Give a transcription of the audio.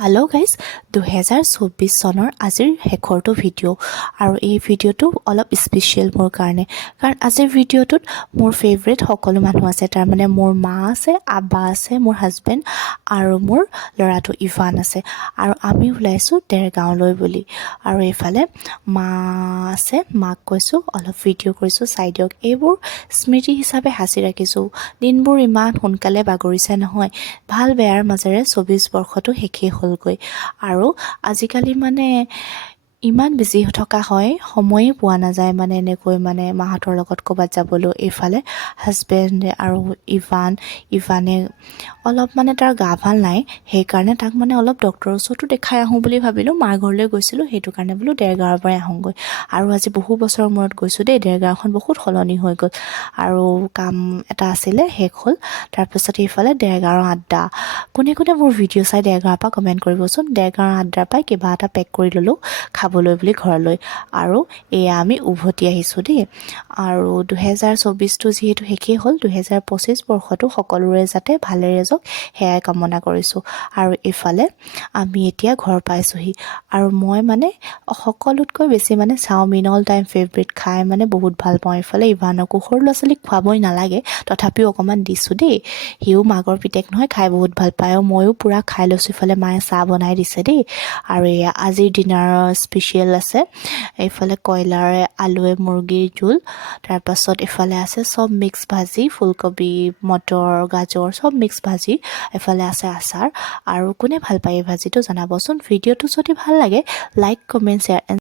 hello' guys 2024 চনৰ আজিৰ শেষৰটো ভিডিঅ' আৰু এই ভিডিঅ'টো অলপ স্পেচিয়েল মোৰ কাৰণে কাৰণ আজিৰ ভিডিঅ'টোত মোৰ ফেভৰেট সকলো মানুহ আছে তাৰমানে মোৰ মা আছে আব্বা আছে মোৰ হাজবেণ্ড আৰু মোৰ ল'ৰাটো ইভান আছে আৰু আমি ওলাইছোঁ দেৰগাঁৱলৈ বুলি আৰু এইফালে মা আছে মাক কৈছোঁ অলপ ভিডিঅ' কৰিছোঁ চাই দিয়ক এইবোৰ স্মৃতি হিচাপে সাঁচি ৰাখিছোঁ দিনবোৰ ইমান সোনকালে বাগৰিছে নহয় ভাল বেয়াৰ মাজেৰে 24 বৰ্ষটো শেষেই হ'লগৈ আৰু আজিকালি মানে ইমান বিজি থকা হয় সময়ে পোৱা নাযায় মানে এনেকৈ মানে মাহঁতৰ লগত ক'ৰবাত যাবলৈ এইফালে হাজবেণ্ড আৰু ইভানে অলপ মানে তাৰ গা ভাল নাই সেইকাৰণে তাক মানে অলপ ডক্টৰৰ ওচৰতো দেখাই আহোঁ বুলি ভাবিলোঁ মাৰ ঘৰলৈ গৈছিলোঁ সেইটো কাৰণে বোলো দেৰগাঁৱৰ পৰাই আহোঁগৈ আৰু আজি বহু বছৰৰ মূৰত গৈছোঁ দেই দেৰগাঁওখন বহুত সলনি হৈ গ'ল আৰু কাম এটা আছিলে শেষ হ'ল তাৰপিছত এইফালে দেৰগাঁৱৰ আড্ডা কোনে কোনে মোৰ ভিডিঅ' চাই দেৰগাঁৱৰ পৰা কমেণ্ট কৰিবচোন দেৰগাঁৱৰ আড্ডাৰ পৰাই কিবা এটা পেক কৰি ল'লোঁ খাবলৈ বুলি ঘৰলৈ আৰু এয়া আমি উভতি আহিছোঁ দেই আৰু 2024টো যিহেতু শেষেই হ'ল 2025 বৰ্ষটো সকলোৰে যাতে ভালেৰে যাওক সেয়াই কামনা কৰিছোঁ আৰু এইফালে আমি এতিয়া ঘৰ পাইছোঁহি আৰু মই মানে সকলোতকৈ বেছি মানে চাওমিন অল টাইম ফেভৰেট খাই মানে বহুত ভাল পাওঁ এইফালে ইভানকো সৰু ল'ৰা ছোৱালীক খুৱাবই নালাগে তথাপিও অকণমান দিছোঁ দেই সিও মাকৰ পিতেক নহয় খাই বহুত ভাল পায় আৰু ময়ো পূৰা খাই লৈছোঁ ইফালে মায়ে চাহ বনাই দিছে দেই আৰু এয়া আজিৰ ডিনাৰৰ স্পেচিয়েল আছে এইফালে কয়লাৰে আলুৱে মুৰ্গীৰ জোল তাৰপাছত এইফালে আছে চব মিক্স ভাজি ফুলকবি মটৰ গাজৰ চব মিক্স ভাজি এইফালে আছে আচাৰ আৰু কোনে ভাল পায় এই ভাজিটো জনাবচোন ভিডিঅ'টো যদি ভাল লাগে লাইক কমেণ্ট শ্বেয়াৰ